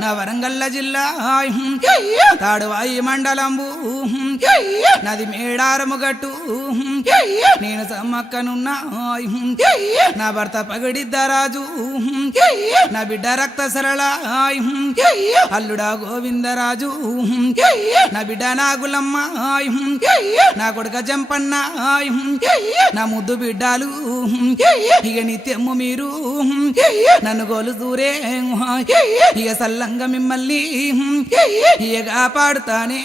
నా వరంగల్ల జిల్లా. తాడువాయి మండలంబు. నది మేడారము గట్టు. నేను సమ్మక్కనున్నా. నా భర్త పగడిద్దరాజు నా బిడ్డ రక్త సరళ. అల్లుడా గోవిందరాజు నా బిడ్డ నాగులమ్మ. నా కొడుక జంపన్న. నా ముద్దు బిడ్డాలు. ఇక నిత్యము మీరు. నన్ను గోలు దూరే. ఇక సల్లంగా మిమ్మల్ని. ఇక కాపాడుతానే.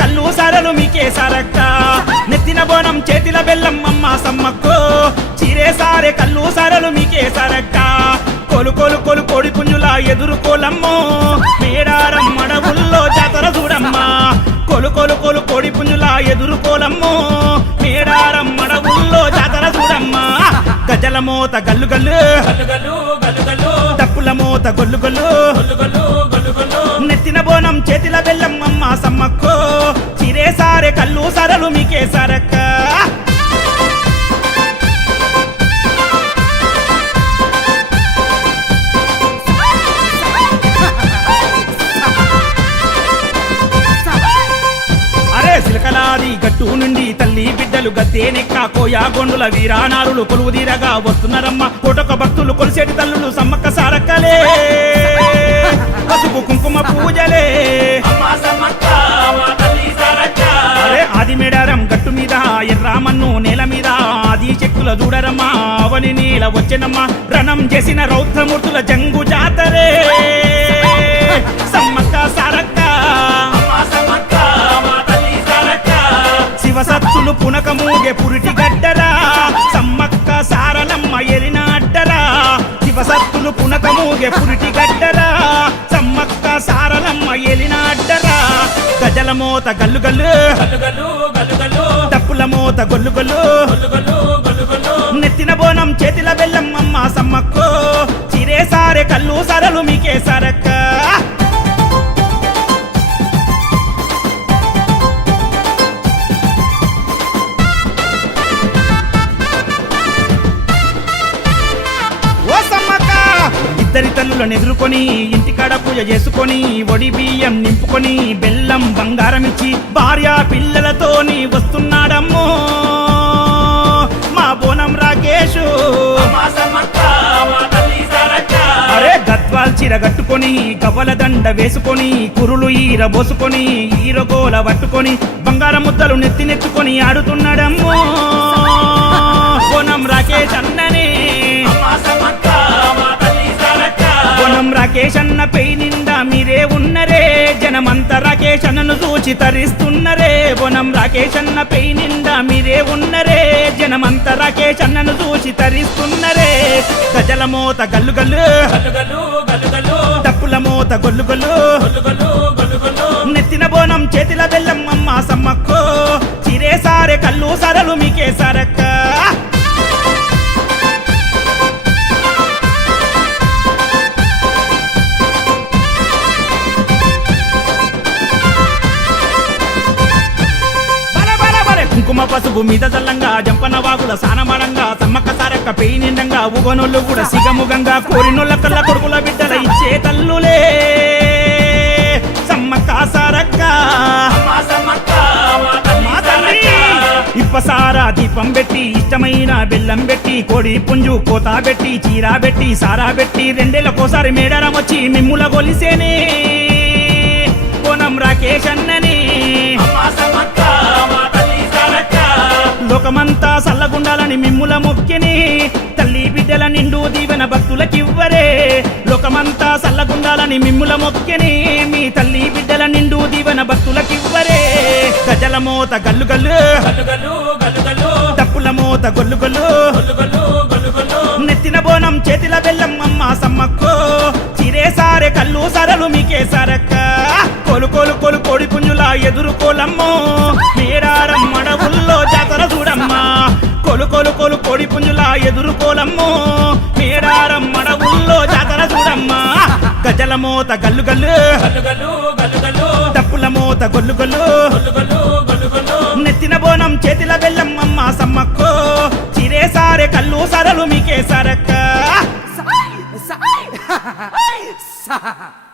కల్లు సారలు మీకే సారక్క. నెత్తిన బోనం చేతిల బెల్లం అమ్మ సమ్మక్కో. చీరే సారే కల్లు సారలు మీకే సారక్క. కొలు కొలు కొలు కోడి పుంజుల ఎదుర్కోలమ్మో మేడారం అడవుల్లో జాతర చూడమ్మా. కొలు కొలు కొలు కోడి పుంజుల ఎదుర్కోలమ్మో మేడారం అడవుల్లో జాతర చూడమ్మా. గజల మోత గల్లు గల్లు. డప్పుల మోత గొల్లు గొల్లు. నెత్తిన బోనం చేతిల బెల్లం కళ్ళు సరలు మీకే సరక్క. అరే గట్టు నుండి తల్లి బిడ్డలు గత్తేనెక్క కోయా గొండుల వీరానారులు కొలువు తీరగా వస్తున్నారమ్మ. కోటొక భక్తులు కొలిసేటి తల్లులు సమ్మక్క సారక్కలే. పసుపు కుంకుమ పూజలే. చెక్కుల చూడరమ్మా అవని నీల వచ్చెనమ్మా. రణం చేసిన రౌద్రమూర్తుల జంగు జాతరే. సమ్మక్క సారక్క. శివసత్తులు పునక మూగే పురిటి గడ్డరా. సమ్మక్క సారలమ్మ ఎలిన అడ్డరా. శివసత్తులు పునక మూగే పురిటి గడ్డరా. సమ్మక్క సారలమ్మ ఎలిన అడ్డరా. గజల మోత గల్లు గల్లు. డప్పుల మోత గల్లు. సరక్క ఇద్దరి తల్లులను ఎదుర్కొని ఇంటికాడ పూజ చేసుకొని ఒడి బియ్యం నింపుకొని బెల్లం బంగారం ఇచ్చి భార్య పిల్లలతోని వస్తున్నాడమ్మో. మా బోనం రాకేషు. చీర కట్టుకొని కవ్వల దండ వేసుకొని కురులు ఈర బోసుకొని ఈరగోల పట్టుకొని బంగారం ముద్దలు నెత్తి నెత్తుకొని ఆడుతున్నాడమ్మో. కోనం రాకేష్ అన్ననే. కోనం రాకేష్ అన్న పై నిండా మీరే ఉన్నరే. జనమంతా రాకేష్ అన్నను చూచి తరిస్తున్నరే. బొనం రాకేష్ అన్న పై నిండా మీరే ఉన్నరే. జనమంతా రాకేష్ అన్నను చూచి తరిస్తున్నరే. గజల మోత గల్లు గల్లు. డప్పుల మోత గొల్లు గొల్లు. నెత్తిన బోనం చేతిల బెల్లం అమ్మ సమ్మక్కో. చిరే సారే కల్లు సరలు మీకే సరక్క. కుంకుమ పసుపు మీద చల్లంగా జంపన వాగుల సానమడంగా సమ్మక్క సారక్క పెయి నిండంగా ఉగనోళ్ళు కూడా సిగముగంగా కోరినోళ్ళ కళ్ళ కొడుకుల బిడ్డల ఇచ్చే తల్లులే సమ్మక్క సారక్క. ఇప్పసారా దీపం పెట్టి ఇష్టమైన బెల్లం పెట్టి కోడి పుంజు కోత పెట్టి చీర పెట్టి సారా పెట్టి రెండేళ్ళకోసారి మేడారం వచ్చి మిమ్ముల గొలిసేనే. కోనం రాకేష్ అన్నని. లోకమంతా సల్లగుండాలని మిమ్ముల మొక్కిని. తల్లి బిడ్డల నిండు దీవెన భక్తులకివ్వరే. లోకమంతా సల్లగుండాలని మిమ్ముల మొక్కిని. మీ తల్లి బిడ్డల నిండు దీవెన భక్తులకివ్వరే. గజల మోత గల్లు గల్లు. గల్లు డప్పుల మోత గొల్లు గొల్లు. గల్లు నెత్తిన బోనం చేతిల బెల్లం అమ్మ సమ్మక్కో. చిరేసారే కళ్ళు సరలు మీకే సరక్క. కొలు కొలు కొలు కోడి పుంజుల ఎదుర్కోలమ్మో మేడారం మడవుల్లో కొలు కొలు కొలు కోడి పుంజుల ఎదుర్కోలమ్మో మేడారం మడవుల్లో జాతర చూడమ్మా. గజల మోత గల్లు గల్లు. డప్పుల మోత గొల్లు గొల్లు. నెత్తిన బోనం చేతిల బెల్లం అమ్మ సమ్మక్కో. చిరేసారే కళ్ళు సరలు మీకే సరక్క. సాయ్ సాయ్. సాయ్.